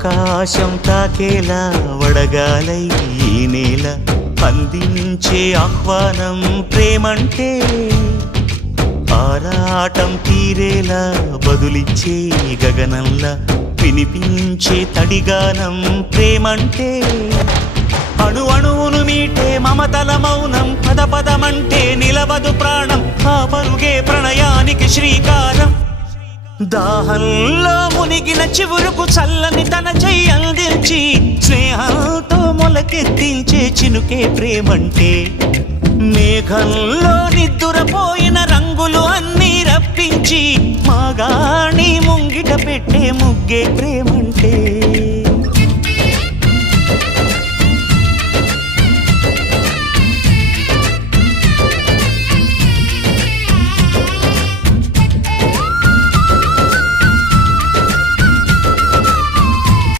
ఆకాశం తాకేలా వడగాలై ఈ నేల అందించే ఆహ్వానం ప్రేమంటే, ఆరాటం తీరేలా బదులిచ్చే గగనంలా వినిపించే తడిగానం ప్రేమంటే, అణు అణువును మీటే మమతల మౌనం పద పదమంటే నిలవదు ప్రాణం, ఆ పరుగే ప్రణయానికి శ్రీకారం. దాహంలో మునిగిన చివురుకు చల్లని తన చెయ్యి అందించి స్నేహంతో మొలకెత్తించే చినుకే ప్రేమంటే, మేఘంలో నిద్దురపోయిన రంగులు అన్నీ రప్పించి మాగాణి ముంగిట పెట్టే ముగ్గే ప్రేమంటే.